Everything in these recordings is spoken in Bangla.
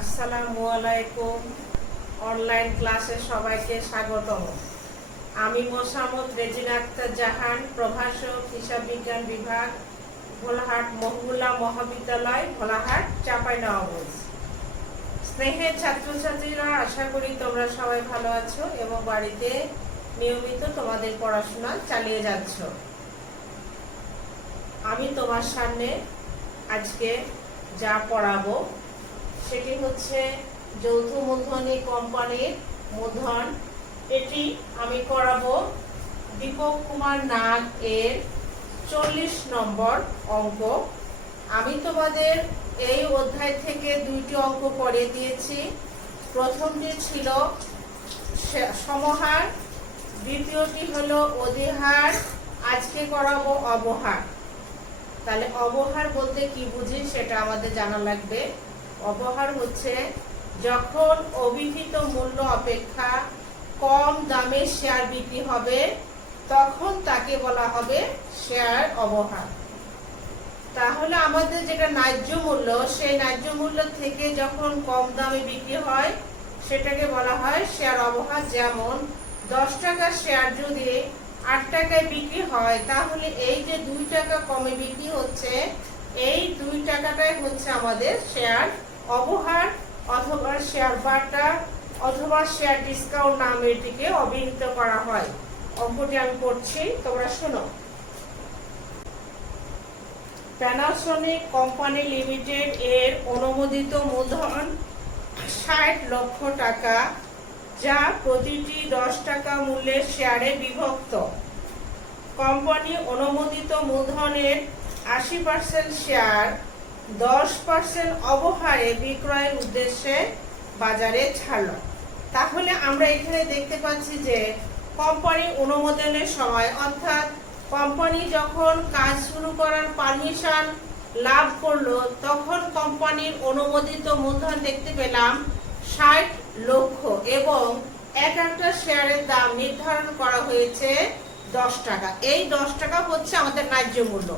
আসসালামু আলাইকুম। অনলাইন ক্লাসে সবাইকে স্বাগতম। আমি মোসাম্মদ রেজিনা আক্তার জাহান, প্রভাষক, হিসাব বিজ্ঞান বিভাগ, ভোলাহাট মহবুল্লাহ মহাবিদ্যালয়, ভোলাহাট, চাঁপাইনবাবগঞ্জ। স্নেহের ছাত্রছাত্রীরা, আশা করি তোমরা সবাই ভালো আছো এবং বাড়িতে নিয়মিত তোমাদের পড়াশোনা চালিয়ে যাচ্ছ। আমি তোমার সামনে আজকে যা পড়াবো সেটি হচ্ছে যৌথ মূলধনী কোম্পানির মূলধন। এটি আমি করাবো দীপক কুমার নাগ এর 40 নম্বর অঙ্ক। আমি তোমাদের এই অধ্যায় থেকে দুইটি অঙ্ক পড়িয়ে দিয়েছি। প্রথমটি ছিল সমহার, দ্বিতীয়টি হলো অধিহার, আজকে করাবো অবহার। তাহলে অবহার বলতে কি বুঝি সেটা আমাদের জানা লাগবে। অবহার হচ্ছে যখন অভিহিত মূল্য অপেক্ষা কম দামে শেয়ার বিক্রি হবে তখন তাকে বলা হবে শেয়ার অবহার। তাহলে আমাদের যেটা ন্যায্য মূল্য, সেই ন্যায্য মূল্য থেকে যখন কম দামে বিক্রি হয় সেটাকে বলা হয় শেয়ার অবহার। যেমন 10 টাকার শেয়ার যদি 8 টাকায় বিক্রি হয় তাহলে এই যে 2 টাকা কমে বিক্রি হচ্ছে, এই 2 টাকাটাই হচ্ছে আমাদের শেয়ার অবহার অথবা শেয়ার বাটা অথবা শেয়ার ডিসকাউন্ট নামে এটিকে অভিহিত করা হয়। অঙ্কটি আমি পড়ছি, তোমরা শোনো। প্যানাসোনিক কোম্পানি লিমিটেড এর অনুমোদিত মূলধন 60 লক্ষ টাকা, যা প্রতিটি 10 টাকা মূল্যের শেয়ারে বিভক্ত। কোম্পানি অনুমোদিত মূলধনের 80% শেয়ার 10% অবহারে বিক্রয়ের উদ্দেশ্যে বাজারে ছাড়ল। তাহলে আমরা এখানে দেখতে পাচ্ছি যে কোম্পানি অনুমোদনের সময়, অর্থাৎ কোম্পানি যখন কাজ শুরু করার পারমিশন লাভ করলো তখন কোম্পানির অনুমোদিত মূলধন দেখতে পেলাম 60 লক্ষ এবং এক একটা শেয়ারের দাম নির্ধারণ করা হয়েছে 10 টাকা। এই 10 টাকা হচ্ছে আমাদের ন্যায্য মূল্য।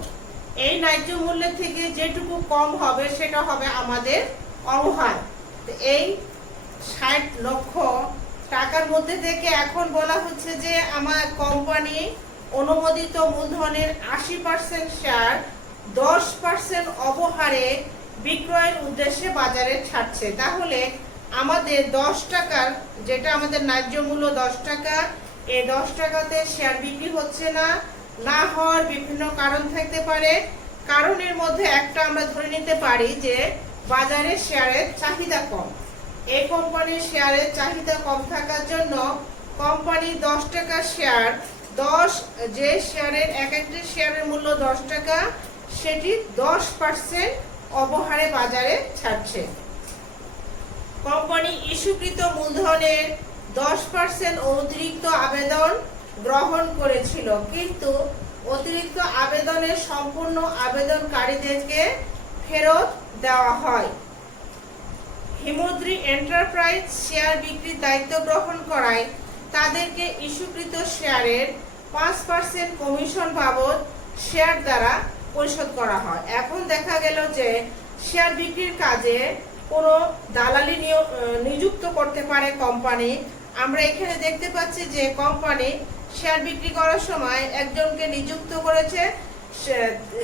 এই ন্যায্য মূল্য থেকে যেটুকু কম হবে সেটা হবে আমাদের অবহার। এই 60 লক্ষ টাকার মধ্যে থেকে এখন বলা হচ্ছে যে আমার কোম্পানি অনুমোদিত মূলধনের 80% শেয়ার 10% অবহারে বিক্রয়ের উদ্দেশ্যে বাজারে ছাড়ছে। তাহলে আমাদের 10 টাকার, যেটা আমাদের ন্যায্য মূল্য 10 টাকা, এই 10 টাকাতে শেয়ার বিক্রি হচ্ছে না হওয়ার বিভিন্ন কারণ থাকতে পারে। কারণের মধ্যে একটা আমরা ধরে নিতে পারি যে বাজারে শেয়ারের চাহিদা কম। এই কোম্পানির শেয়ারের চাহিদা কম থাকার জন্য কোম্পানি 10 টাকা শেয়ার, যে শেয়ারের এক একটি শেয়ারের মূল্য 10 টাকা, সেটি 10% অবহারে বাজারে ছাড়ছে। কোম্পানি ইস্যুকৃত মূলধনের 10% অতিরিক্ত আবেদন গ্রহণ করেছিল, কিন্তু অতিরিক্ত আবেদনের সম্পূর্ণ আবেদনকারীদেরকে ফেরত দেওয়া হয়। হিমদ্রি এন্টারপ্রাইজ শেয়ার বিক্রির দায়িত্ব গ্রহণ করায় তাদেরকে ইস্যুকৃত শেয়ারের 5% কমিশন বাবদ শেয়ার দ্বারা পরিশোধ করা হয়। এখন দেখা গেল যে শেয়ার বিক্রির কাজে কোনো দালালি নিযুক্ত করতে পারে কোম্পানি। আমরা এখানে দেখতে পাচ্ছি যে কোম্পানি শেয়ার বিক্রি করার সময় একজনকে নিযুক্ত করেছে।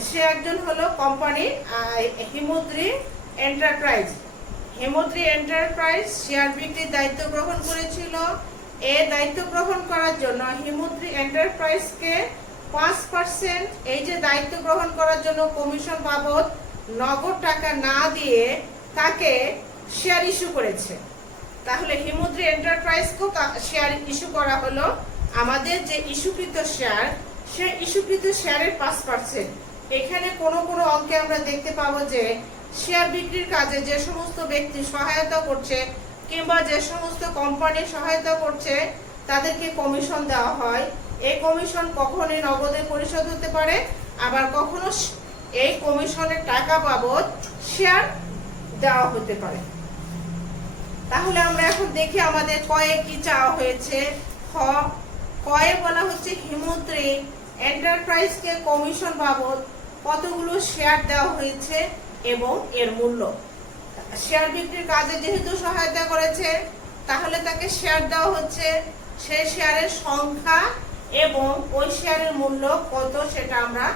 সে একজন হলো কোম্পানি হিমদ্রি এন্টারপ্রাইজ। হিমদ্রি এন্টারপ্রাইজ শেয়ার বিক্রির দায়িত্ব গ্রহণ করেছিল। এই দায়িত্ব গ্রহণ করার জন্য হিমদ্রি এন্টারপ্রাইজকে 5% এই যে দায়িত্ব গ্রহণ করার জন্য কমিশন বাবদ নগদ টাকা না দিয়ে তাকে শেয়ার ইস্যু করেছে। তাহলে হিমদ্রি এন্টারপ্রাইজকেও শেয়ার ইস্যু করা হলো। আমাদের যে ইস্যুকৃত শেয়ার, সেই ইস্যুকৃত শেয়ারের 5%। এখানে কোনো অঙ্কে আমরা দেখতে পাবো যে শেয়ার বিক্রির কাজে যে সমস্ত ব্যক্তি সহায়তা করছে কিংবা যে সমস্ত কোম্পানি সহায়তা করছে তাদেরকে কমিশন দেওয়া হয়। এই কমিশন কখনোই নগদে পরিশোধ হতে পারে, আবার কখনো এই কমিশনের টাকা বাবদ শেয়ার দেওয়া হতে পারে। তাহলে আমরা এখন দেখি আমাদের কয়ে কি চাওয়া হয়েছে। কয়ে বলা হচ্ছে হিমদ্রি এন্টারপ্রাইজকে কমিশন বাবদ কতগুলো শেয়ার দেওয়া হয়েছে এবং এর মূল্য। শেয়ার বিক্রির কাজে যেহেতু সহায়তা করেছে, তাহলে তাকে শেয়ার দেওয়া হচ্ছে। সেই শেয়ারের সংখ্যা এবং ওই শেয়ারের মূল্য কত সেটা আমরা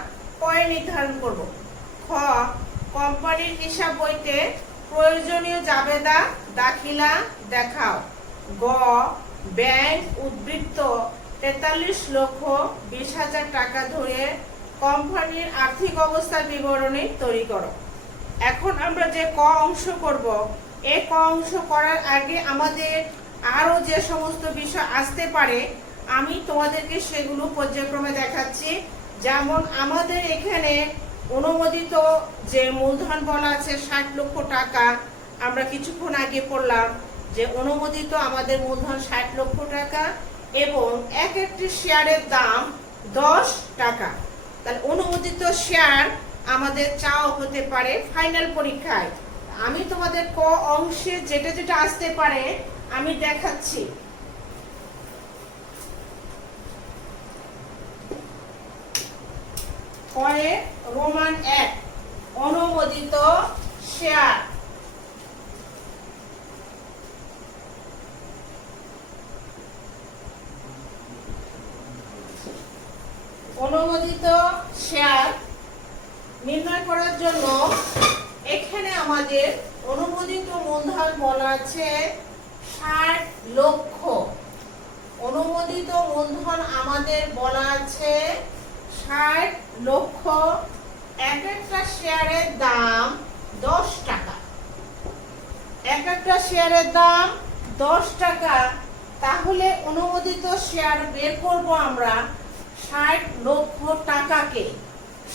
পরে নির্ধারণ করব। খ, কোম্পানির হিসাব বইতে প্রয়োজনীয় জাবেদা দাখিলা দেখাও। গ, ব্যাংক উদ্বৃত্ত 43,20,000 টাকা ধরে কোম্পানির আর্থিক অবস্থার বিবরণী তৈরি করো। এখন আমরা যে ক অংশ করব, এই ক অংশ করার আগে আমাদের আরো যে সমস্ত বিষয় আসতে পারে আমি তোমাদেরকে সেগুলো পর্যায়ক্রমে দেখাচ্ছি। যেমন আমাদের এখানে অনুমোদিত যে মূলধন বলা আছে 60 লক্ষ টাকা, আমরা কিছুক্ষণ আগে পড়লাম যে অনুমোদিত আমাদের মূলধন 60 লক্ষ টাকা এবং এক একটি শেয়ারের দাম 10 টাকা। তাহলে অনুমোদিত শেয়ার আমাদের চাও হতে পারে ফাইনাল পরীক্ষায়। আমি তোমাদের ক অংশে যেটা যেটা আসতে পারে আমি দেখাচ্ছি। কয়ে রোমান 1 অনুমোদিত শেয়ার। অনুমোদিত শেয়ার নির্ণয় করার জন্য এখানে আমাদের অনুমোদিত মূলধন বলা আছে 60 লক্ষ। অনুমোদিত মূলধন আমাদের বলা আছে 60 লক্ষ। এক একটা শেয়ারের দাম 10 টাকা। এক একটা শেয়ারের দাম 10 টাকা। তাহলে অনুমোদিত শেয়ার বের করব আমরা 60 লক্ষ টাকাকে।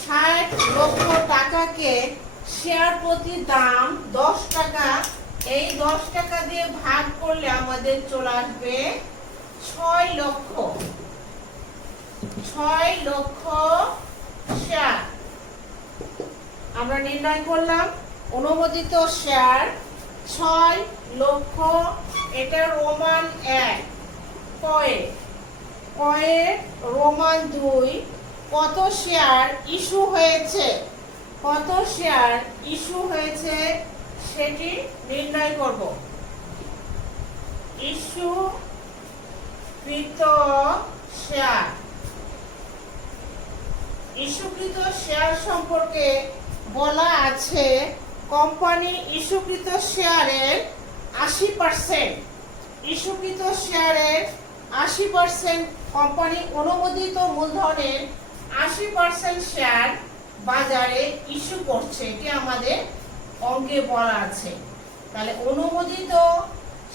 60 লক্ষ টাকাকে শেয়ার প্রতি দাম 10 টাকা, এই 10 টাকা দিয়ে ভাগ করলে আমাদের চলে আসবে 6 লক্ষ। 6 লক্ষ শেয়ার আমরা নির্ণয় করলাম। অনুমোদিত শেয়ার 6 লক্ষ। এটা রোমান 1। কয়ে কয়ে রোমান 2 কত শেয়ার ইস্যু হয়েছে, কত শেয়ার ইস্যু হয়েছে সেটি নির্ণয় করব। ইস্যুকৃত শেয়ার। ইস্যুকৃত শেয়ার সম্পর্কে বলা আছে কোম্পানি ইস্যুকৃত শেয়ারের 80%, ইস্যুকৃত শেয়ারের 80% কোম্পানি অনুমোদিত মূলধনের 80% শেয়ার বাজারে ইস্যু করছে, এটি আমাদের অঙ্কে বলা আছে। তাহলে অনুমোদিত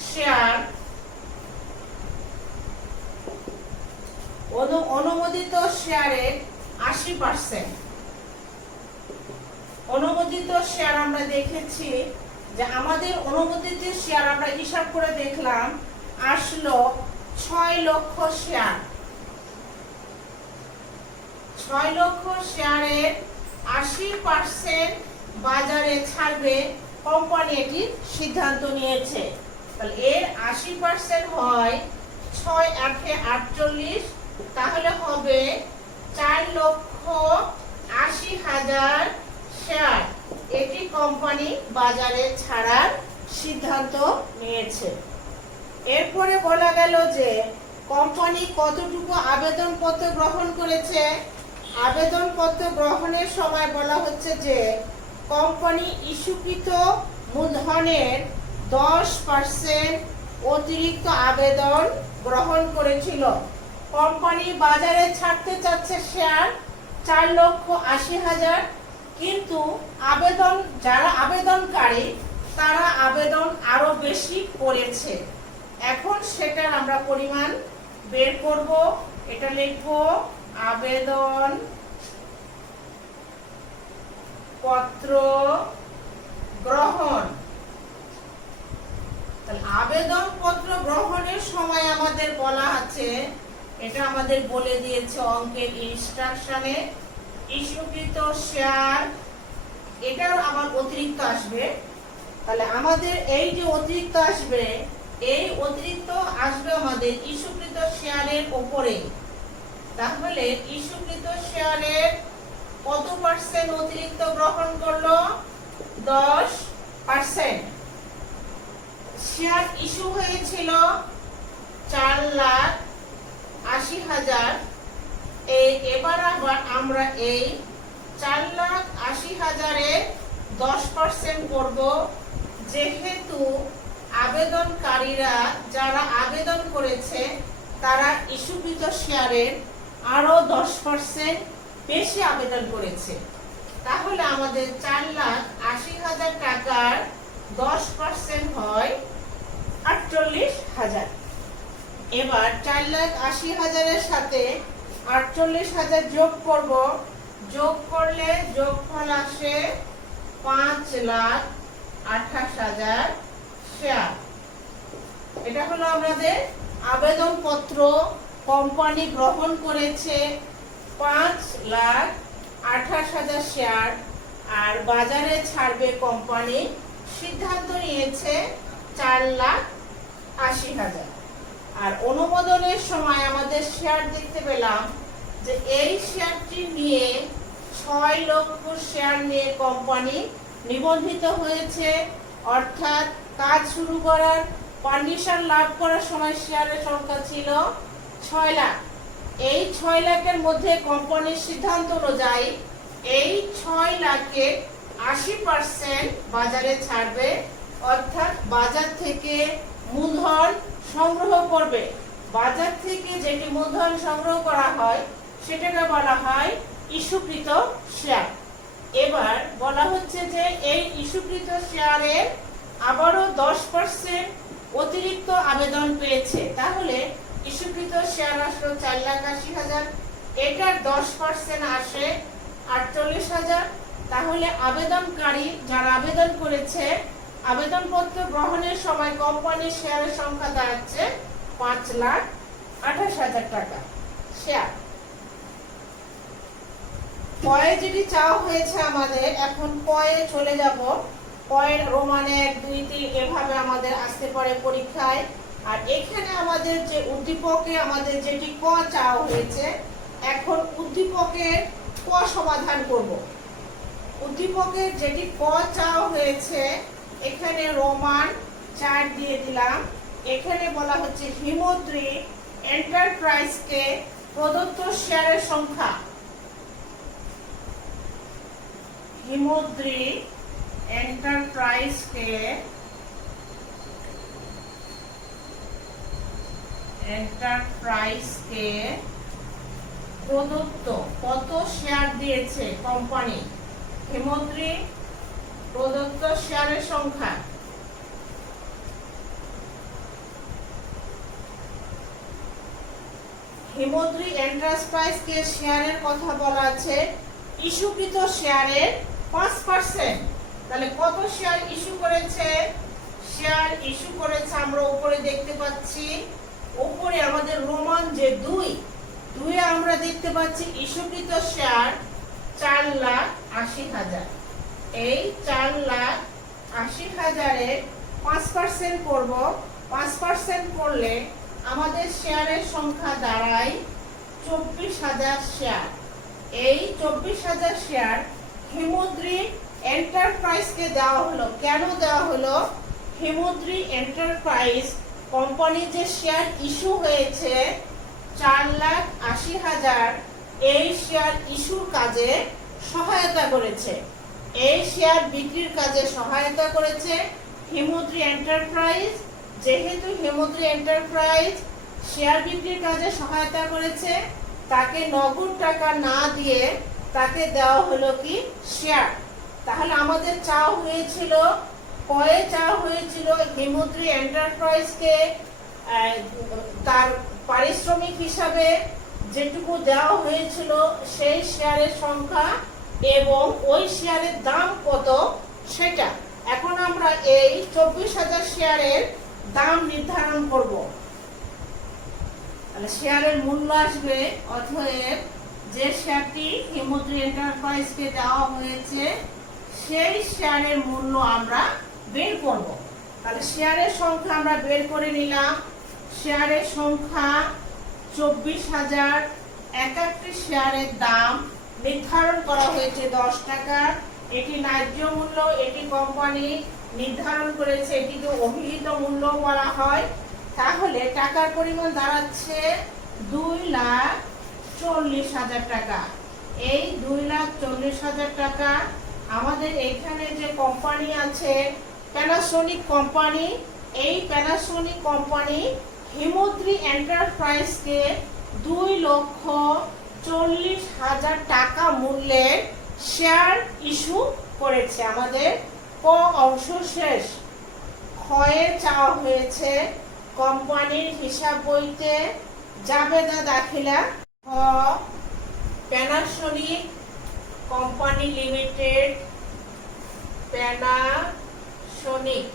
শেয়ার, অনুমোদিত শেয়ারের 80%। অনুমোদিত শেয়ার আমরা দেখেছি যে আমাদের অনুমোদিত শেয়ার আমরা হিসাব করে দেখলাম আসলো 6 লক্ষ শেয়ার। 6 লক্ষ শেয়ারের 80% বাজারে ছাড়বে কোম্পানি এটির সিদ্ধান্ত নিয়েছে। তাহলে এর 80% হয় 6 8 48, তাহলে হবে 4,80,000 শেয়ার এটি কোম্পানি বাজারে ছাড়ার সিদ্ধান্ত নিয়েছে। এরপরে বলা গেল যে কোম্পানি কতটুকু আবেদনপত্র গ্রহণ করেছে। আবেদনপত্র গ্রহণের সময় বলা হচ্ছে যে কোম্পানি ইস্যুকৃত মূলধনের 10% অতিরিক্ত আবেদন গ্রহণ করেছিল। কোম্পানি বাজারে ছাড়তে চাচ্ছে শেয়ার 4,80,000, কিন্তু যারা আবেদনকারী তারা আবেদন আরো বেশি করেছে। এখন সেটার আমরা পরিমাণ বের করব। এটা লিখব আবেদন পত্র গ্রহণ। তাহলে আবেদন পত্র গ্রহণের সময় আমাদের বলা আছে, এটা আমাদের বলে দিয়েছে অঙ্কের ইনস্ট্রাকশনে, ইস্যুকৃত শেয়ার এটার আবার অতিরিক্ত আসবে। তাহলে আমাদের এই যে অতিরিক্ত আসবে, এই অতিরিক্ত আসবে আমাদের ইস্যুকৃত শেয়ারের উপরে। তাহলে ইস্যুকৃত শেয়ারের কত % অতিরিক্ত গ্রহণ করলো? 10%। শেয়ার ইস্যু হয়েছিল 4,80,000। এবার আবার আমরা এই 4,80,000-এর 10% করব, যেহেতু আবেদনকারীরা যারা আবেদন করেছে তারা ইস্যুকৃত শেয়ারের আরো 10% বেশি আবেদন করেছে। তাহলে আমাদের 4,80,000 টাকার 10% হয় 48,000। এবার 4,80,000-এর সাথে 48,000 যোগ করব, যোগ করলে যোগফল আসে 5,28,000 শেয়ার। এটা হলো আমাদের আবেদনপত্র। কোম্পানি গ্রহণ করেছে 5,28,000 শেয়ার, আর বাজারে ছাড়বে কোম্পানি সিদ্ধান্ত নিয়েছে 4,80,000। আর অনুমোদনের সময় আমাদের শেয়ার দেখতে পেলাম যে এই শেয়ারটি নিয়ে 6 লক্ষ শেয়ার নিয়ে কোম্পানি নিবন্ধিত হয়েছে, অর্থাৎ কাজ শুরু করার পারমিশন লাভ করার সময় শেয়ারের সংখ্যা ছিল 6 লাখ। এই 6 লাখের মধ্যে কোম্পানির সিদ্ধান্ত অনুযায়ী এই 6 লাখের 80% বাজারে ছাড়বে, অর্থাৎ বাজার থেকে মূলধন সংগ্রহ করবে। বাজার থেকে যেটি মূলধন সংগ্রহ করা হয় সেটাকে বলা হয় ইস্যুকৃত শেয়ার। এবার বলা হচ্ছে যে এই ইস্যুকৃত শেয়ারের আবারও 10% অতিরিক্ত আবেদন পেয়েছে, তাহলে ইস্যুকৃত শেয়ার আসলো 4,80,000, এটার 10% আসে 48,000। তাহলে আবেদনকারী যারা আবেদন করেছে আবেদনপত্র গ্রহণের সময় কোম্পানির শেয়ারের সংখ্যা দাঁড়াচ্ছে 5,28,000 টাকা শেয়ার। পয়ে যেটি চাওয়া হয়েছে আমাদের, এখন পয়ে চলে যাব। পয়ের রোমানে 1, 2, 3 এভাবে আমাদের আসতে পারে পরীক্ষায়। আর এখানে আমাদের যে উদ্দীপকে আমাদের যেটি ক চাওয়া হয়েছে, এখন উদ্দীপকের ক সমাধান করব। উদ্দীপকের যেটি ক চাওয়া হয়েছে এখানে রোমান 4 দিয়ে দিলাম। এখানে বলা হচ্ছে হিমদ্রি এন্টারপ্রাইজকে প্রদত্ত শেয়ারের সংখ্যা, হিমদ্রি এন্টারপ্রাইজকে প্রদত্ত কত শেয়ার দিয়েছে কোম্পানি, হিমদ্রি প্রদত্ত শেয়ারের সংখ্যা। হিমদ্রি এন্টারপ্রাইজকে শেয়ারের কথা বলা আছে ইস্যুকৃত শেয়ারের 5%। তাহলে কত শেয়ার ইস্যু করেছে? শেয়ার ইস্যু করেছে আমরা উপরে দেখতে পাচ্ছি, উপরে আমাদের রোমান যে 2 আমরা দেখতে পাচ্ছি ইস্যুকৃত শেয়ার 4,80,000। এই 4,80,000-এর 5% করব। 5% করলে আমাদের শেয়ারের সংখ্যা দাঁড়ায় 24,000 শেয়ার। এই 24,000 শেয়ার হিমদ্রি এন্টারপ্রাইজকে দেওয়া হলো। কেন দেওয়া হলো? হিমদ্রি এন্টারপ্রাইজ কোম্পানি যে শেয়ার ইস্যু হয়েছে 4,80,000, এই শেয়ার ইস্যুর কাজে সহায়তা করেছে, এই শেয়ার বিক্রির কাজে সহায়তা করেছে হিমদ্রি এন্টারপ্রাইজ। যেহেতু হিমদ্রি এন্টারপ্রাইজ শেয়ার বিক্রির কাজে সহায়তা করেছে, তাকে নগদ টাকা না দিয়ে তাকে দেওয়া হলো কি শেয়ার। তাহলে আমাদের চাওয়া হয়েছিল, কয়ে চাওয়া হয়েছিল হিমদ্রি এন্টারপ্রাইজকে তার পারিশ্রমিক হিসাবে যেটুকু দেওয়া হয়েছিল সেই শেয়ারের সংখ্যা এবং ওই শেয়ারের দাম কত সেটা। এখন আমরা এই 24,000 শেয়ারের দাম নির্ধারণ করব। তাহলে শেয়ারের মূল্য আসবে, অতএব যে শেয়ারটি হিমদ্রি এন্টারপ্রাইজকে দেওয়া হয়েছে সেই শেয়ারের মূল্য আমরা বের করব। তাহলে শেয়ারের সংখ্যা আমরা বের করে নিলাম। শেয়ারের সংখ্যা 24,000, 61টি শেয়ারের দাম নির্ধারণ করা হয়েছে 10 টাকা। এটি ন্যায্য মূল্য, এটি কোম্পানি নির্ধারণ করেছে, এটিকে অভিহিত মূল্য বলা হয়। তাহলে টাকার পরিমাণ দাঁড়াচ্ছে 2,40,000 টাকা। এই 2,40,000 টাকা আমাদের এখানে যে কোম্পানি আছে প্যানাসোনিক কোম্পানি, এই প্যানাসোনিক কোম্পানি হিমদ্রি এন্টারপ্রাইজকে 2,40,000 টাকা মূল্যের শেয়ার ইস্যু করেছে। আমাদের ক অংশ শেষ। ক্ষয়ে চাওয়া হয়েছে কোম্পানির হিসাব বইতে জাবেদা দাখিলা। খ Panasonic company limited, Panasonic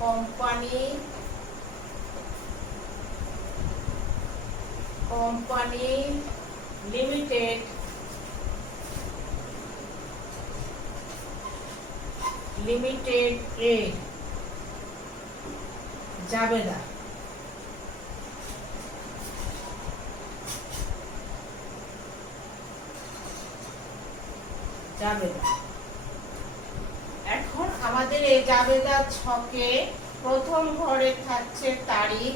company limited এর জাবেদা। এখন আমাদের এই জাবেদা ছকে প্রথম ঘরে থাকছে তারিখ,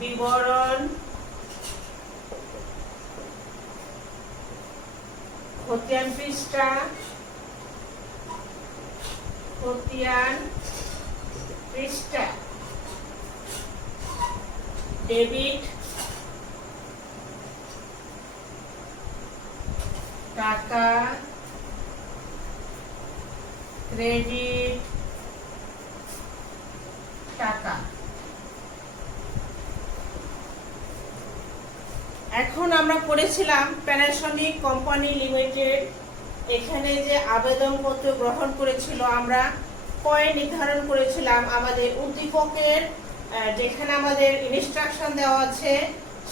বিবরণ, খতিয়ান পৃষ্ঠা, ডেবিট, টাকা, ক্রেডিট, টাকা। এখন আমরা পড়েছিলাম প্যানাসোনিক কোম্পানি লিমিটেড এখানে যে আবেদনপত্র গ্রহণ করেছিল, আমরা কয়ে নির্ধারণ করেছিলাম আমাদের উদ্দীপকের যেখানে আমাদের ইনস্ট্রাকশন দেওয়া আছে,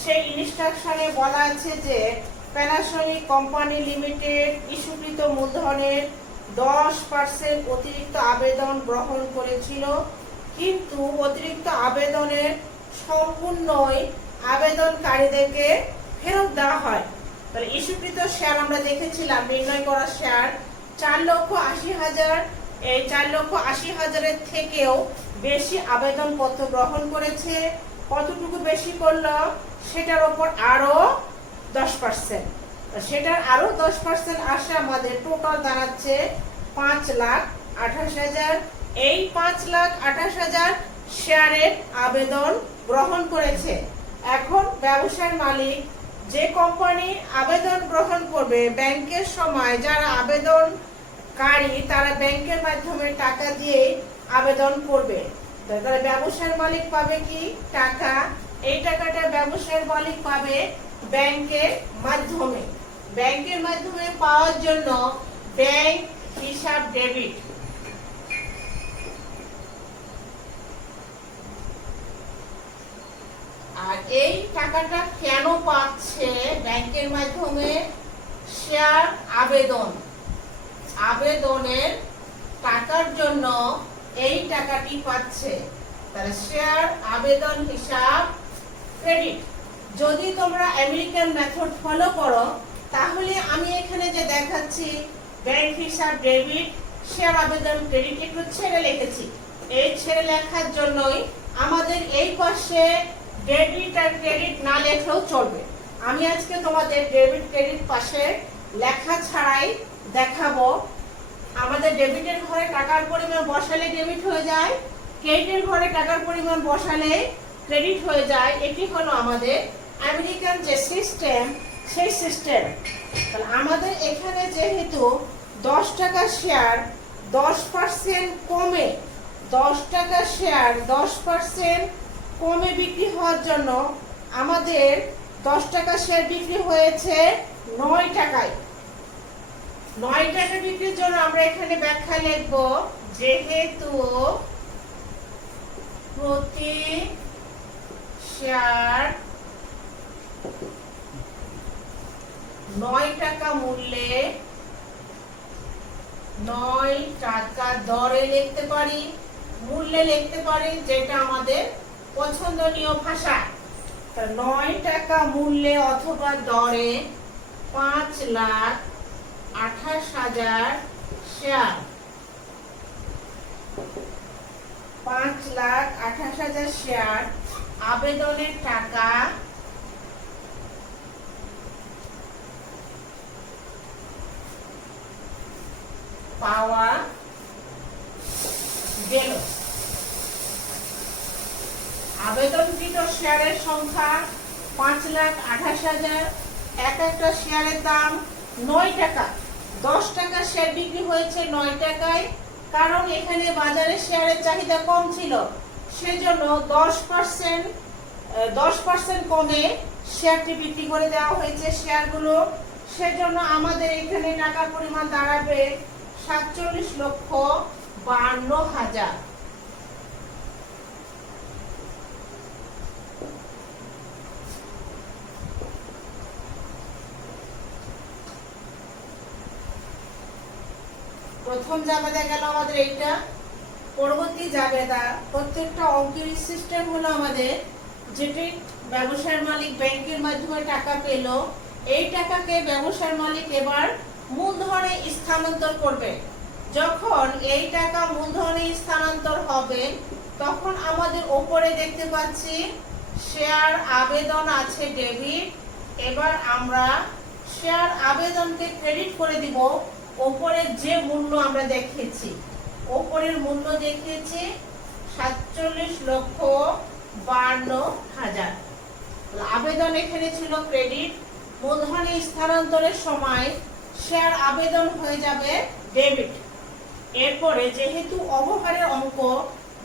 সেই ইনস্ট্রাকশনে বলা আছে যে প্যানাসোনিক কোম্পানি লিমিটেড ইস্যুকৃত মূলধনের 10% অতিরিক্ত আবেদন গ্রহণ করেছিল, কিন্তু অতিরিক্ত আবেদনের সম্পূর্ণই আবেদনকারীদেরকে ফেরত দেওয়া হয়। তাহলে ইস্যুকৃত শেয়ার আমরা দেখেছিলাম, নির্ণয় করা শেয়ার 4,80,000। এই 4,80,000-এর থেকেও বেশি আবেদনপত্র গ্রহণ করেছে। কতটুকু বেশি করলো সেটার উপর আরো 10%, সেটার আরো 10% আসে আমাদের টোটাল দাঁড়াচ্ছে 5,28,000। এই 5,28,000 শেয়ারের আবেদন গ্রহণ করেছে। এখন ব্যবসার মালিক যে কোম্পানি আবেদন গ্রহণ করবে, ব্যাংকের সময় যারা আবেদনকারী তারা ব্যাংকের মাধ্যমে টাকা দিয়ে আবেদন করবে। তাহলে ব্যবসার মালিক পাবে কি? টাকা। এই টাকাটা ব্যবসার মালিক পাবে ব্যাংকের মাধ্যমে। ব্যাংকের মাধ্যমে পাওয়ার জন্য ব্যাংক হিসাব ডেবিট। আর এই টাকাটা কেন পাচ্ছে ব্যাংকের মাধ্যমে? শেয়ার আবেদনের টাকার জন্য এই টাকাটি পাচ্ছে। তাহলে শেয়ার আবেদন হিসাব ক্রেডিট। যদি তোমরা আমেরিকান মেথড ফলো করো তাহলে আমি এখানে যে দেখাচ্ছি ব্যাংক হিসাব ডেবিট, শেয়ার আবেদন ক্রেডিট, একটু ছেড়ে লিখেছি। এই ছেড়ে লেখার জন্যই আমাদের এই পাশে ডেবিট আর ক্রেডিট না লেখলেও চলবে। আমি আজকে তোমাদের ডেবিট ক্রেডিট পাশে লেখা ছাড়াই দেখাবো। আমাদের ডেবিটের ঘরে টাকার পরিমাণ বসালে ডেবিট হয়ে যায়, ক্রেডিটের ঘরে টাকার পরিমাণ বসালে ক্রেডিট হয়ে যায়। এটি হলো আমাদের আমেরিকান যে সিস্টেম, সেই সিস্টেম। তাহলে আমাদের এখানে যেহেতু 10 টাকা শেয়ার 10% কমে, 10 টাকা শেয়ার 10% কমে বিক্রি হওয়ার জন্য আমাদের 10 টাকা শেয়ার বিক্রি হয়েছে 9 টাকায়। 9 টাকা বিক্রির জন্য আমরা এখানে ব্যাখ্যা লিখব, যেহেতু প্রতি শেয়ার 9 টাকা মূল্যে, 9 টাকা দরে লিখতে পারি, মূল্যে লিখতে পারি, যেটা আমাদের পছন্দনীয় ভাষা। 9 টাকা মূল্যে অথবা দরে 5,28,000 শেয়ার, 5,28,000 শেয়ার আবেদনের টাকা পাওয়া গেল। আবেদনকৃত শেয়ারের সংখ্যা 5,28,000। এক একটা শেয়ারের দাম 9 টাকা। 10 টাকা শেয়ার বিক্রি হয়েছে 9 টাকায়, কারণ এখানে বাজারে শেয়ারের চাহিদা কম ছিল, সেজন্য 10% কমে শেয়ারটি বিক্রি করে দেওয়া হয়েছে শেয়ারগুলো। সেজন্য আমাদের এখানে টাকার পরিমাণ দাঁড়াবে 47,52,000। প্রথম জাবেদা গেল আমাদের এইটা। পরবর্তী জাবেদা, প্রত্যেকটা অঙ্কের সিস্টেম হলো আমাদের, যেটি ব্যবসায়ের মালিক ব্যাংকের মাধ্যমে টাকা পেল, এই টাকাকে ব্যবসায়ের মালিক এবার মূলধনে স্থানান্তর করবে। যখন এই টাকা মূলধনে স্থানান্তর হবে, তখন আমাদের উপরে দেখতে পাচ্ছি শেয়ার আবেদন আছে ডেবিট। এবার আমরা শেয়ার আবেদনকে ক্রেডিট করে দিব। উপরের যে মূল্য আমরা দেখিয়েছি, উপরের মূল্য দেখিয়েছি 47,52,000। আবেদন এখানে ছিল ক্রেডিট, মূলধনে স্থানান্তরের সময় শেয়ার আবেদন হয়ে যাবে ডেবিট। এরপরে যেহেতু অবহারের অঙ্ক,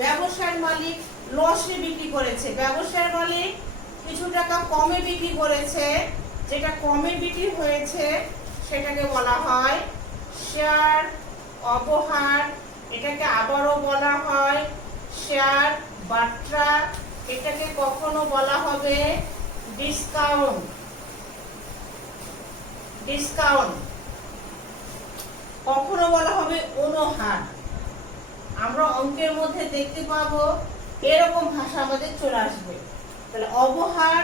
ব্যবসায়ের মালিক লসে বিক্রি করেছে, ব্যবসায়ের মালিক কিছু টাকা কমে বিক্রি করেছে, যেটা কমে বিক্রি হয়েছে সেটাকে বলা হয় শেয়ার অবহার। এটাকে আবারও বলা হয় শেয়ার বাট্রা। এটাকে কখনো বলা হবে ডিসকাউন্ট। কখনো বলা হবে অনুহার। আমরা অঙ্কের মধ্যে দেখতে পাবো এরকম ভাষা আমাদের চলে আসবে। তাহলে অবহার,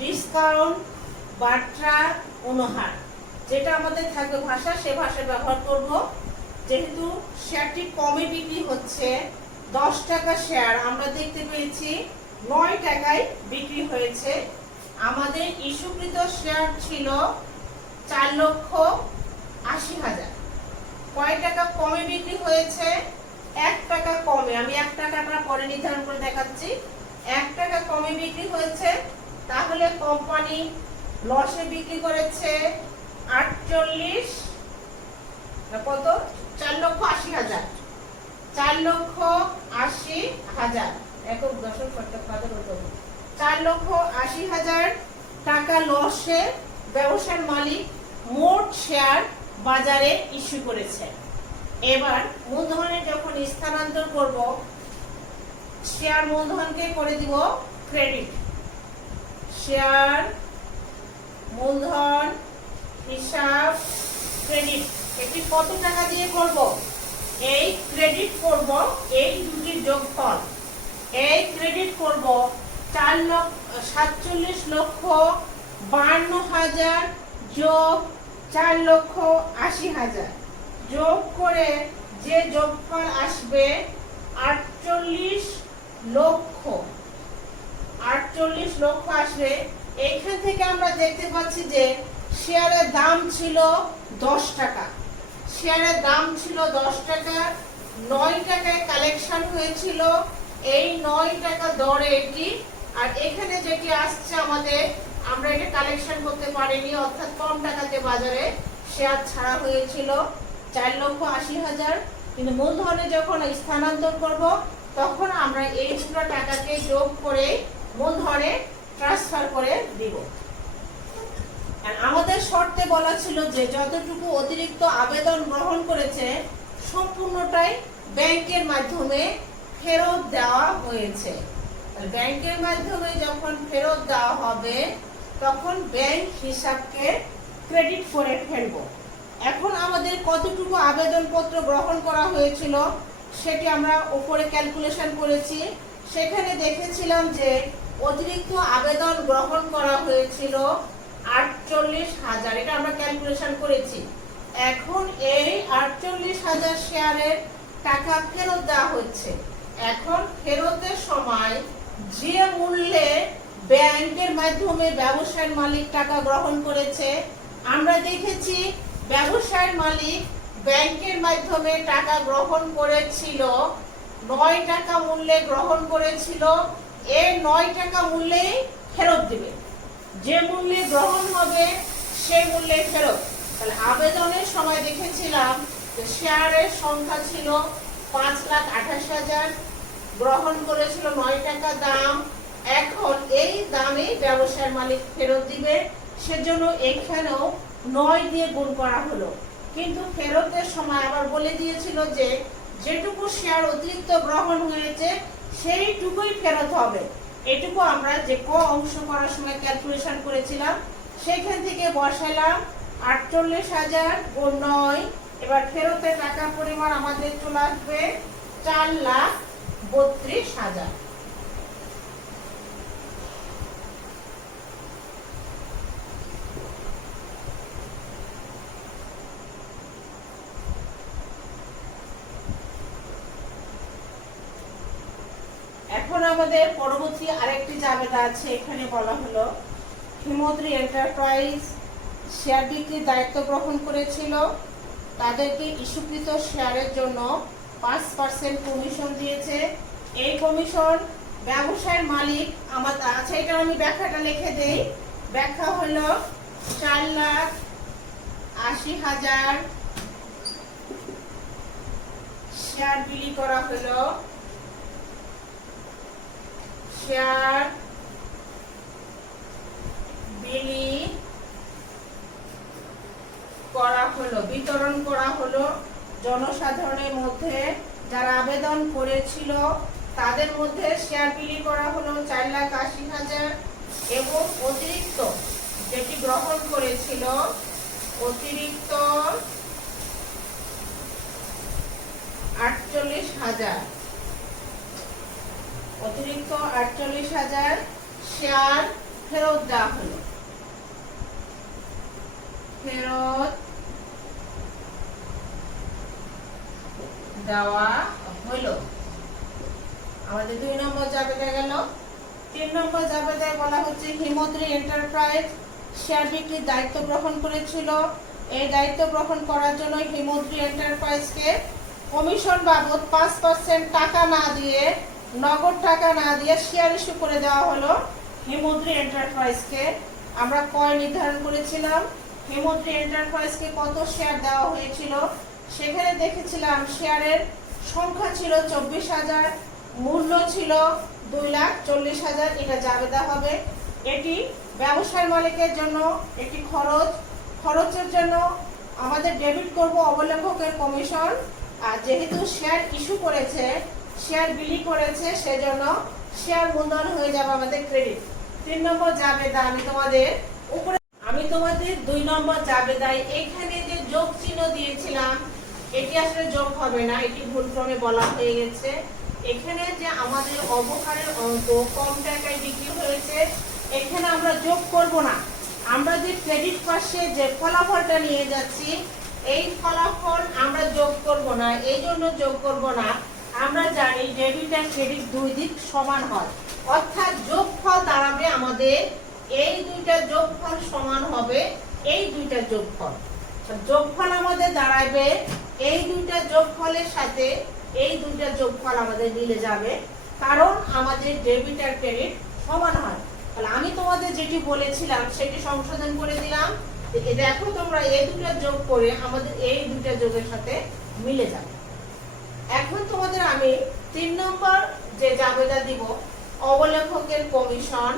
ডিসকাউন্ট, বাট্রা, অনুহার, যেটা আমাদের থাকবে ভাষা, সে ভাষা ব্যবহার করব। যেহেতু শেয়ারটি কমে বিক্রি হচ্ছে, 10 টাকা শেয়ার আমরা দেখতে পেয়েছি 9 টাকায় বিক্রি হয়েছে। আমাদের ইস্যুকৃত শেয়ার ছিল 4,80,000। কয় টাকা কমে বিক্রি হয়েছে? 1 টাকা কমে। আমি 1 টাকাটা পরে নির্ধারণ করে দেখাচ্ছি। 1 টাকা কমে বিক্রি হয়েছে, তাহলে কোম্পানি লসে বিক্রি করেছে 48 কত 4,80,000। 4,80,000 একক দশক শতক 4,80,000 টাকা লসে ব্যবসার মালিক মোট শেয়ার বাজারে ইস্যু করেছে। এবার মূলধনে যখন স্থানান্তর করব, শেয়ার মূলধনকে করে দিব ক্রেডিট। শেয়ার মূলধন হিসাব ক্রেডিট। এটি কত টাকা দিয়ে করব? এই ক্রেডিট করব এই দুটির যোগফল। এই ক্রেডিট করব 47,52,000 যোগ 4,80,000 যোগ করে যে যোগফল আসবে 48 লক্ষ আসবে। এইখান থেকে আমরা দেখতে পাচ্ছি যে শেয়ারের দাম ছিল 10 টাকা। শেয়ারের দাম ছিল 10 টাকা, 9 টাকায় কালেকশন হয়েছিল। এই 9 টাকা দরে এটি, আর এখানে যেটি আসছে আমাদের, আমরা এটা কালেকশন করতে পারিনি, অর্থাৎ কম টাকাতে বাজারে শেয়ার ছাড়া হয়েছিল 4,80,000। কিন্তু মূলধনে যখন স্থানান্তর করব, তখন আমরা এই পুরো টাকাকে যোগ করে মূলধনে ট্রান্সফার করে দিব। আর আমাদের শর্তে বলা ছিল যে যতটুকু অতিরিক্ত আবেদন গ্রহণ করেছে সম্পূর্ণটাই ব্যাংকের মাধ্যমে ফেরত দেওয়া হয়েছে। ব্যাংকের মাধ্যমে যখন ফেরত দেওয়া হবে, তখন ব্যাংক হিসাবকে ক্রেডিট করে ফেলব। এখন আমাদের কতটুকু আবেদনপত্র গ্রহণ করা হয়েছিল সেটি আমরা উপরে ক্যালকুলেশন করেছি। সেখানে দেখেছিলাম যে অতিরিক্ত আবেদন গ্রহণ করা হয়েছিল 48,000, এটা আমরা ক্যালকুলেশন করেছি। এখন এই 48,000 শেয়ারের টাকা ফেরত দেওয়া হচ্ছে। এখন ফেরতের সময় যে মূল্যে ব্যাংকের মাধ্যমে ব্যবসায়ের মালিক টাকা গ্রহণ করেছে, আমরা দেখেছি ব্যবসায়ের মালিক ব্যাংকের মাধ্যমে টাকা গ্রহণ করেছিল 9 টাকা মূল্যে গ্রহণ করেছিল। এই 9 টাকা মূল্যেই ফেরত দিবে, যে মূল্যে গ্রহণ হবে সেই মূল্যে ফেরত। তাহলে আবেদনের সময় দেখেছিলাম যে শেয়ারের সংখ্যা ছিল 5,28,000, গ্রহণ করেছিল 9 টাকা দাম। এখন এই দামে ব্যবসায়ের মালিক ফেরত দিবে, সেজন্য এখানেও 9 দিয়ে গুণ করা হলো। কিন্তু ফেরতের সময় আবার বলে দিয়েছিল যে যেটুকু শেয়ার অতিরিক্ত গ্রহণ হয়েছে সেইটুকুই ফেরত হবে। এটুকু আমরা যে ক অংশ করার সময় ক্যালকুলেশন করেছিলাম সেখান থেকে বসালাম 48,000 গুণ 9। এবার ফেরতের টাকা পরিমাণ আমাদের চলে আসবে 4,32,000। এখন আমাদের পরবর্তী আরেকটি জাবেদা আছে। এখানে বলা হলো হিমদ্রি এন্টারপ্রাইজ শেয়ার বিক্রির দায়িত্ব গ্রহণ করেছিল, তাদেরকে ইস্যুকৃত শেয়ারের জন্য 5% কমিশন দিয়েছে। এই কমিশন ব্যবসায়ের মালিক আমাদের আছে। এটা আমি ব্যাখ্যাটা লিখে দেই। ব্যাখ্যা হলো 4,80,000 শেয়ার বিলি করা হলো, শেয়ার বিলি করা হলো, বিতরণ করা হলো জনসাধারণের মধ্যে। যারা আবেদন করেছিল তাদের মধ্যে শেয়ার বিলি করা হলো 4,80,000 এবং অতিরিক্ত যেটি গ্রহণ করেছিল অতিরিক্ত 48,000, অতিরিক্ত 48,000 শেয়ার ফেরত দেওয়া হলো, ফেরত দেওয়া হলো। আমাদের 2 নম্বর জাবেদা গেল। 3 নম্বর জাবেদায় বলা হচ্ছে হিমদ্রি এন্টারপ্রাইজ শেয়ার বিক্রির দায়িত্ব গ্রহণ করেছিল। এই দায়িত্ব গ্রহণ করার জন্য হিমদ্রি এন্টারপ্রাইজকে কমিশন বাবদ 5% টাকা না দিয়ে, নগদ টাকা না দিয়ে শেয়ার ইস্যু করে দেওয়া হলো হিমদ্রি এন্টারপ্রাইজকে। আমরা কয় নির্ধারণ করেছিলাম, হিমদ্রি এন্টারপ্রাইজকে কত শেয়ার দেওয়া হয়েছিল। সেখানে দেখেছিলাম শেয়ারের সংখ্যা ছিল 24,000, মূল্য ছিল 2,40,000। এটা জাবেদা হবে। এটি ব্যবসায় মালিকের জন্য একটি খরচের জন্য আমাদের ডেবিট করব অবলেখকের কমিশন। আর যেহেতু শেয়ার ইস্যু করেছে, শেয়ার বিলি করেছে, সেজন্য শেয়ার মূলধন হয়ে যাবে আমাদের ক্রেডিট। 3 নম্বর জাবেদা আমি তোমাদের 2 নম্বর জাবেদায় এখানে যে যোগ চিহ্ন দিয়েছিলাম এটি আসলে যোগ হবে না, এটি ভুলক্রমে বলা হয়ে গেছে। এখানে যে আমাদের অবহারের অঙ্ক কম টাকায় বিক্রি হয়েছে, এখানে আমরা যোগ করব না। আমরা যে ক্রেডিট পাশে যে ফলাফলটা নিয়ে যাচ্ছি এই ফলাফল আমরা যোগ করব না। এই জন্য যোগ করব না, আমরা জানি ডেবিট আর ক্রেডিট দুই দিক সমান হয়, অর্থাৎ যোগফল দাঁড়াবে আমাদের এই দুইটা যোগফল সমান হবে এই দুইটা যোগফল। যোগফল আমাদের দাঁড়াবে এই দুইটা যোগফলের সাথে এই দুইটা যোগফল আমাদের মিলে যাবে, কারণ আমাদের ডেবিট আর ক্রেডিট সমান হয়। তাহলে আমি তোমাদের যেটি বলেছিলাম সেটি সংশোধন করে দিলাম। দেখো তোমরা এই দুটো যোগ করে আমাদের এই দুইটা যোগের সাথে মিলে যাবে। এখন তোমাদের আমি 3 নম্বর যে জাবেদা দিব অবলেখকের কমিশন।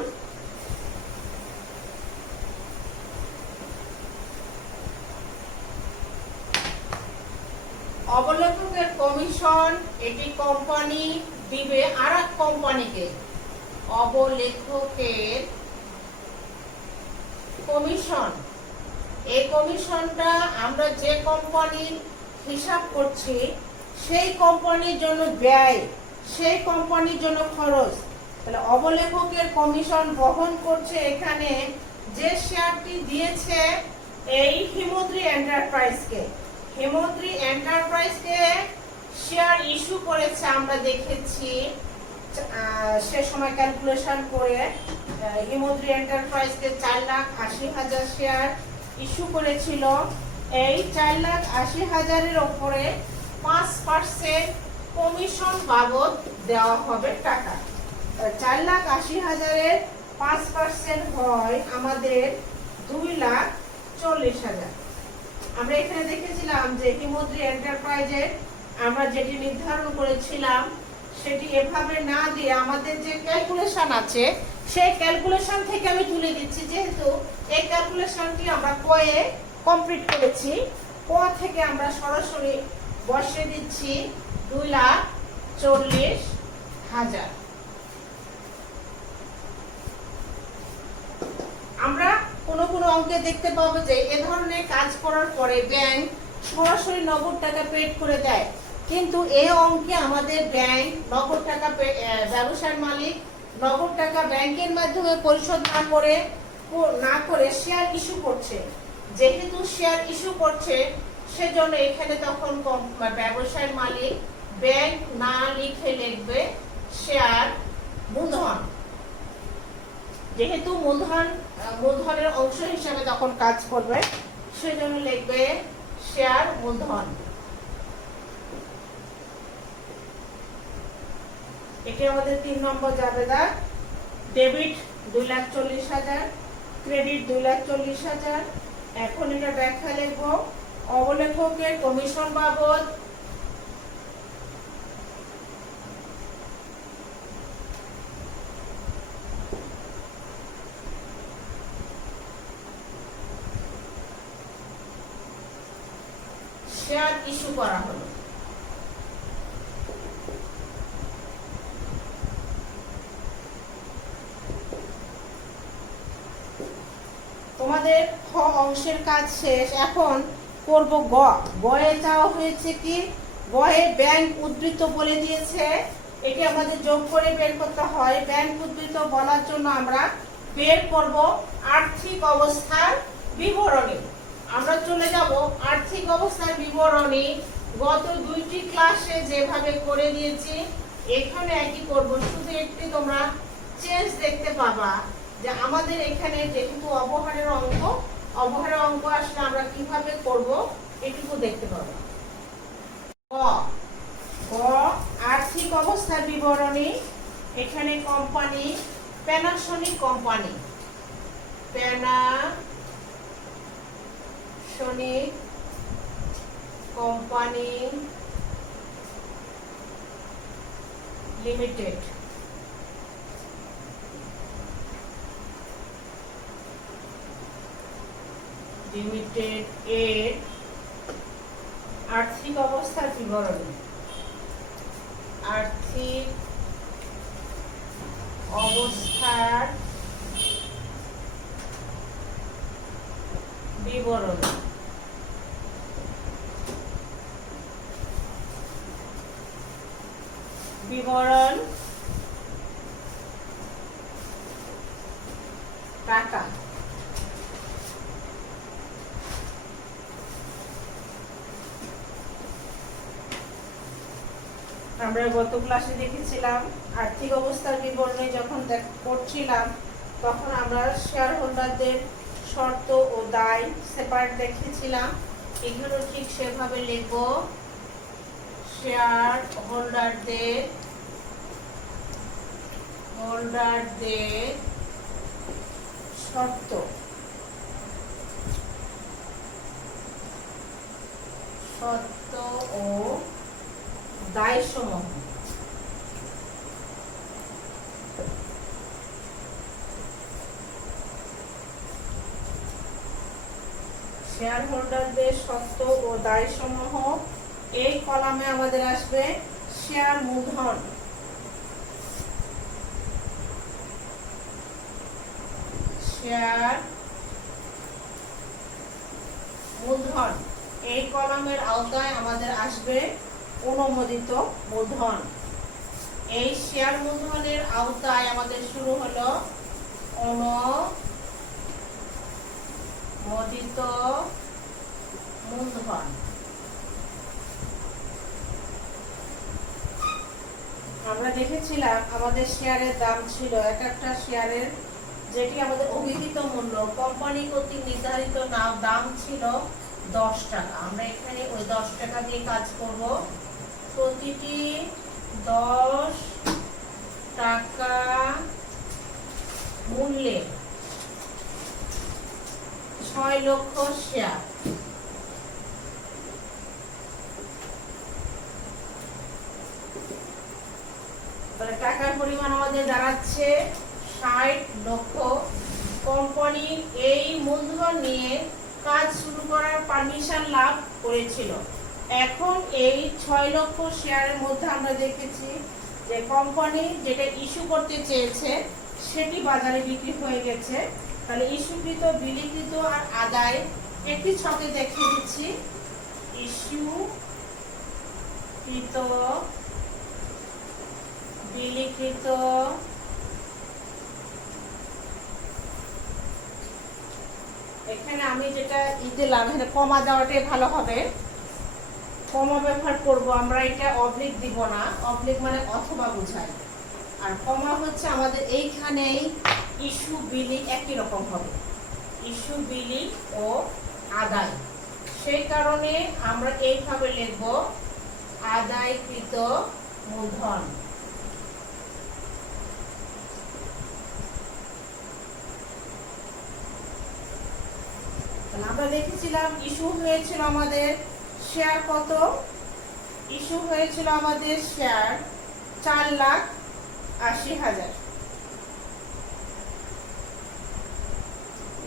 অবলেখকের কমিশন এটি কোম্পানি দিবে আরেক কোম্পানিকে। অবলেখকের কমিশন, এই কমিশনটা আমরা যে কোম্পানির হিসাব করছি সেই কোম্পানির জন্য ব্যয়, সেই কোম্পানির জন্য খরচ। তাহলে অবলেখকের কমিশন বহন করছে এখানে যে শেয়ারটি দিয়েছে এই হিমদ্রি এন্টারপ্রাইজকে, হিমদ্রি এন্টারপ্রাইজকে শেয়ার ইস্যু করেছে, আমরা দেখেছি সে সময় ক্যালকুলেশন করে হিমদ্রি এন্টারপ্রাইজকে 4,80,000 শেয়ার ইস্যু করেছিল। এই 4,80,000-এর ওপরে 5% কমিশন বাবদ দেওয়া হবে টাকা। 4,80,000-এর 5% হয় আমাদের 2,40,000। আমরা এখানে দেখেছিলাম যে হিমদ্রি এন্টারপ্রাইজের আমরা যেটি নির্ধারণ করেছিলাম সেটি এভাবে না দিয়ে আমাদের যে ক্যালকুলেশন আছে সেই ক্যালকুলেশন থেকে আমি তুলে দিচ্ছি, যেহেতু এই ক্যালকুলেশনটি আমরা কয়ে কমপ্লিট করেছি। ক থেকে আমরা সরাসরি বসিয়ে দিচ্ছি 2,40,000। আমরা কোনো অঙ্কে দেখতে পাবো যে এ ধরনের কাজ করার পরে ব্যাংক সরাসরি নগদ টাকা পেড করে দেয়, কিন্তু এই অঙ্কে আমাদের ব্যাংক নগদ টাকা ব্যবসার মালিক নগদ টাকা ব্যাংকের মাধ্যমে পরিশোধ না করে শেয়ার ইস্যু করছে। যেহেতু শেয়ার ইস্যু করছে সেজন্য এখানে তখন ব্যবসায়ের মালিক ব্যাংক না লিখে লিখবে শেয়ার মূলধন, যেহেতু মূলধনের অংশ হিসাবে তখন কাজ করবে সেজন্য লিখবে শেয়ার মূলধন। এটি আমাদের 3 নম্বর জাবেদা। Debit 2,40,000, credit 2,40,000। এখন এটা ব্যাখ্যা লিখব। অবলেখকের কমিশন বাবদ শেয়ার ইস্যু করা হলো। তোমাদের খ অংশের কাজ শেষ। এখন করব গ। গয়ে চাওয়া হয়েছে কি, গয়ে ব্যাংক উদ্ধৃত বলে দিয়েছে, এটি আমাদের যোগ করে বের করতে হয়। ব্যাংক উদ্ধৃত বলার জন্য আমরা বের করব আর্থিক অবস্থার বিবরণী। আমরা চলে যাব আর্থিক অবস্থার বিবরণী। গত 2টি ক্লাসে যেভাবে করে দিয়েছি এখানে একই করব, শুধু একটি তোমরা চেঞ্জ দেখতে পাবা যে আমাদের এখানে যেহেতু অবহারের অঙ্ক আসলে আমরা কিভাবে করব এটুকু দেখতে পাবো। ক আর্থিক অবস্থার বিবরণী। এখানে company Panasonic company, Panasonic company limited, এর আর্থিক অবস্থার বিবরণী। আর্থিক অবস্থার বিবরণী। বিবরণ টাকা। আমরা গত ক্লাসে দেখেছিলাম আর্থিক অবস্থার বিবরণী যখন করছিলাম তখন আমরা শেয়ার হোল্ডারদের শর্ত ও দায় সেপারেট দেখেছিলাম। এগুলো ঠিক সেভাবে লিখব। শেয়ার হোল্ডারদের শর্ত ও দায়সমূহ। শেয়ার হোল্ডারদের শর্ত ও দায়সমূহ। এই কলামে আমাদের আসবে শেয়ার মূলধন। শেয়ার মূলধন এই কলামের আওতায় আমাদের আসবে অনুমোদিত মূলধন। এই শেয়ার মূলধনের আওতায় আমাদের শুরু হলো অনুমোদিত মূলধন। আমরা দেখেছিলাম আমাদের শেয়ারের দাম ছিল এক একটা শেয়ারের, যেটি আমাদের অভিহিত মূল্য কোম্পানি কর্তৃক নির্ধারিত দাম ছিল 10 টাকা। আমরা এখানে ওই 10 টাকা দিয়ে কাজ করব। প্রতিটি 10 টাকা মূল্যে 6 লক্ষ শেয়ার। তাহলে টাকার পরিমাণ আমাদের দাঁড়াচ্ছে 60 লক্ষ। কোম্পানি এই মূলধন নিয়ে কাজ শুরু করার পারমিশন লাভ করেছিল। এখন এই 6 লক্ষ শেয়ারের মধ্যে আমরা দেখেছি যে কোম্পানি যেটা ইস্যু করতে চেয়েছে সেটি বাজারে বিক্রি হয়ে গেছে। তাহলে ইস্যুকৃত, বিলিকৃত আর আদায় একটি ছকে দেখিয়ে দিচ্ছি। ইস্যুকৃত, বিলিকৃত, এখানে আমি যেটা দিলাম এখানে কমা দেওয়াটাই ভালো হবে, কমা ব্যবহার করব আমরা। এটা অবলিক দিব না, অবলিক মানে অথবা বোঝায়। আর কমা হচ্ছে আমাদের এইখানেই ইস্যু বিলি একই রকম হবে, ইস্যু বিলি ও আদায়। সেই কারণে আমরা এইভাবে লিখব আদায়কৃত মূলধন। আমরা দেখেছিলাম ইস্যু হয়েছিল আমাদের শেয়ার কত, ইস্যু হয়েছিল আমাদের শেয়ার 4,80,000।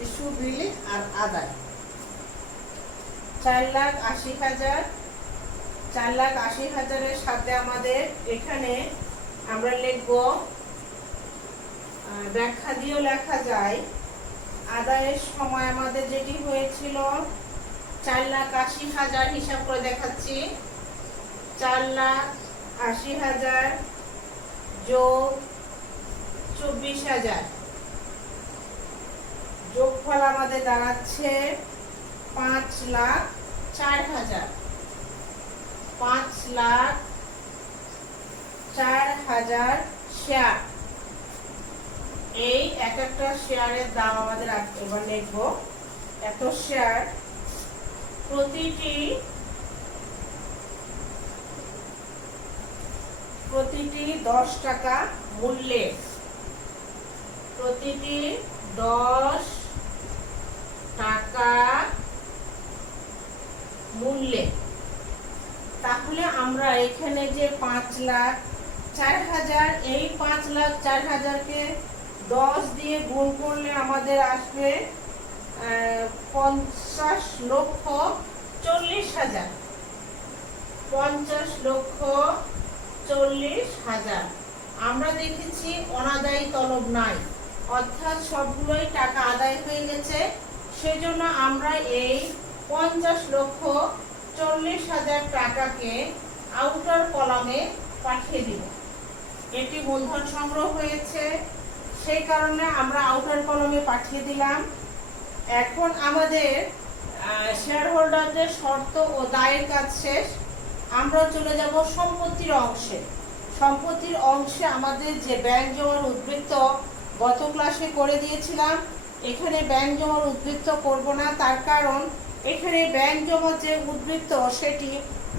ইস্যু বিলি আর আদায় 4,80,000। 4,80,000 এর সাথে আমাদের এখানে আমরা লিখব, ব্যাখ্যা দিয়েও লেখা যায়। আদায়ের সময় আমাদের যেটি হয়েছিল 4,80,000 হিসাব করে দেখাচ্ছি। 4,80,000 যোগ 24,000 যোগফল আমাদের দাঁড়াচ্ছে 5,04,000। 5,04,000 শেয়ার। এই এক একটা শেয়ারের দাম আমাদের এবার লিখব। এত শেয়ার প্রতিটি 10 টাকা মূল্যে, প্রতিটি 10 টাকা মূল্যে। তাহলে আমরা এখানে যে 5,04,000, এই 5,04,000 কে 10 দিয়ে গুণ করলে আমাদের আসবে 50,40,000। 50,40,000। আমরা দেখেছি অনাদায়ী তলব নাই, অর্থাৎ সবগুলোই টাকা আদায় হয়ে গেছে। সেজন্য আমরা এই 50,40,000 টাকাকে আউটার কলামে পাঠিয়ে দিব। এটি মূলধন সংগ্রহ হয়েছে, সেই কারণে আমরা আউটার কলামে পাঠিয়ে দিলাম। এখন আমাদের শেয়ার হোল্ডারদের শর্ত ও দায়ের কাজ শেষ। আমরা চলে যাব সম্পত্তির অংশে। সম্পত্তির অংশে আমাদের যে ব্যাংক জমার উদ্বৃত্ত গত ক্লাসে করে দিয়েছিলাম, এখানে ব্যাংক জমার উদ্বৃত্ত করব না, তার কারণ এখানে ব্যাংক জমার যে উদ্বৃত্ত সেটি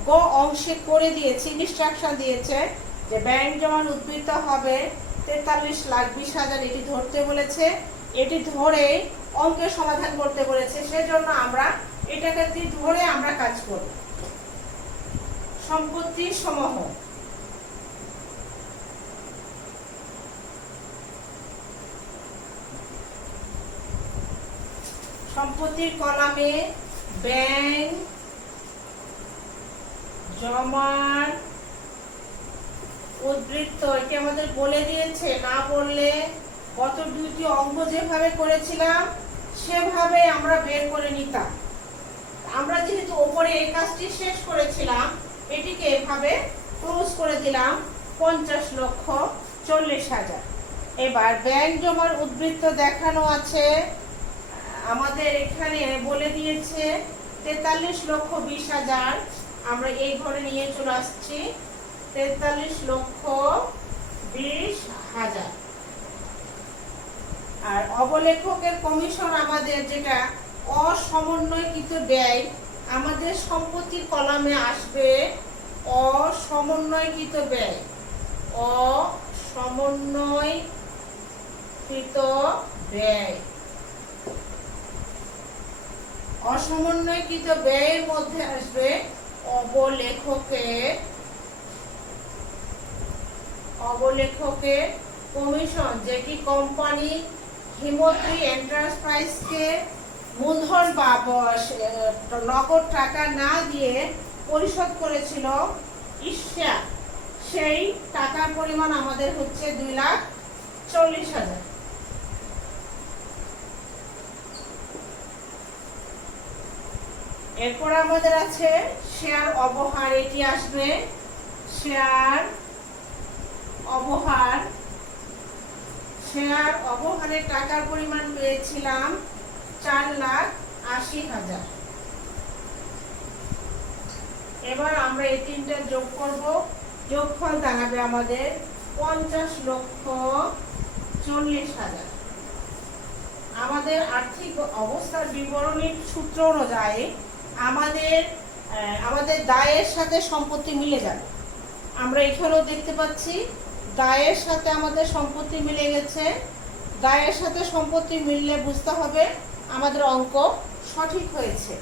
গ অংশে করে দিয়েছি। ইনস্ট্রাকশন দিয়েছে যে ব্যাংক জমার উদ্বৃত্ত হবে 43,20,000, এটি ধরতে বলেছে। এটি ধরে অঙ্কের সমাধান করতে বলেছে, সেজন্য আমরা এটাকে ধরে আমরা কাজ করব। সম্পত্তি সমূহ সম্পত্তির কলামে ব্যাংক জমার উদ্বৃত্ত, এটি আমাদের বলে দিয়েছে, না বললে গত দুইটি অঙ্ক যেভাবে করেছিলাম সেভাবে আমরা বের করে নিতাম। আমরা যেহেতু উপরে এই কাজটি শেষ করেছিলাম, এটিকে এভাবে ক্লোজ করে দিলাম 50,40,000। এবার ব্যাংক জমার উদ্বৃত্ত দেখানো আছে আমাদের এখানে বলে দিয়েছে 43,20,000। আমরা এই ঘরে নিয়ে চলে আসছি 43,20,000। আর অবলেখকের কমিশন আমাদের যেটা অসমন্বয়কৃত ব্যয়, আমাদের সম্পত্তির কলামে আসবে অসমন্বয়কৃত ব্যয়। অসমন্বয়কৃত ব্যয়। অসমন্বয়কৃত ব্যয়ের মধ্যে আসবে অবলেখকের কমিশন, যেটি কোম্পানি হিমত্রি এন্টারপ্রাইজকে মূলধন বা নগদ টাকা না দিয়ে পরিশোধ করেছিল ঈর্ষা, সেই টাকার পরিমাণ আমাদের হচ্ছে 2,40,000। এরপর আমাদের আছে শেয়ার অবহার। এটি আসবে শেয়ার অবহার। শেয়ার অবহারের টাকার পরিমাণ পেয়েছিলাম 4,80,000। এবার আমরা এই তিনটা যোগ করব, যোগফল দাঁড়াবে আমাদের 50,40,000। আমাদের আর্থিক অবস্থার বিবরণীর সূত্র অনুযায়ী আমাদের দায়ের সাথে সম্পত্তি মিলে যাবে। আমরা এখানেও দেখতে পাচ্ছি দায়ের সাথে আমাদের সম্পত্তি মিলে গেছে। দায়ের সাথে সম্পত্তি মিললে বুঝতে হবে আমাদের অঙ্ক সঠিক হয়েছে।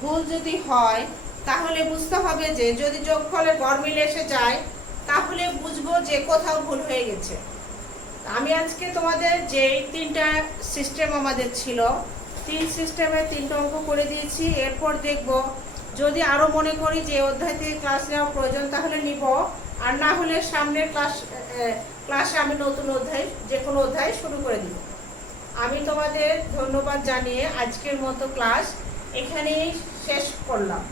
ভুল যদি হয় তাহলে বুঝতে হবে যে যদি যোগফলে গড়মিল এসে যায় তাহলে বুঝবো যে কোথাও ভুল হয়ে গেছে। আমি আজকে তোমাদের যে তিনটা সিস্টেম আমাদের ছিল, 3 সিস্টেমে 3টা অঙ্ক করে দিয়েছি। এরপর দেখব যদি আরো মনে করি যে অধ্যায় থেকে ক্লাস নেওয়া প্রয়োজন তাহলে নিব, আর না হলে সামনের ক্লাসে আমি নতুন অধ্যায়, যে কোনো অধ্যায় শুরু করে দিব। আমি তোমাদের ধন্যবাদ জানিয়ে আজকের মতো ক্লাস এখানেই শেষ করলাম।